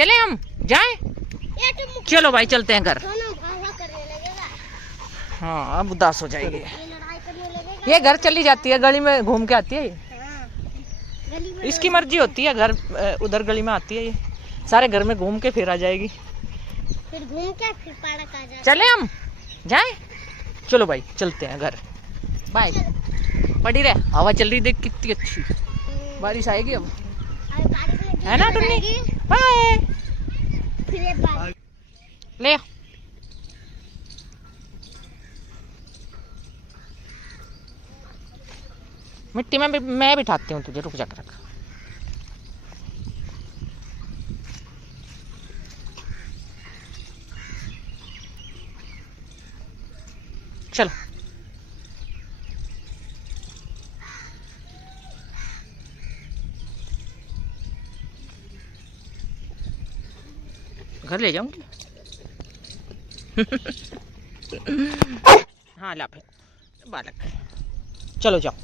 चले हम जाए? चलो भाई चलते हैं घर। हाँ अब उदास हो जाएगी ये, घर चली जाती है, गली में घूम के आती है ये। इसकी मर्जी होती है, घर उधर गली में आती है ये, सारे घर में घूम के फिर आ जाएगी। फिर घूम के फिर पार्क आ जाए। चले हम जाए? चलो भाई चलते हैं घर। बाय। पड़ी रहे, हवा चल रही देख कितनी अच्छी, बारिश आएगी अब, है ना टुन्नी? बाय। ले मिट्टी में भी मैं बिठाती हूँ तुझे, रुक जा कर। चलो घर ले जाऊंगी। हाँ ला फिर बालक, चलो जाओ।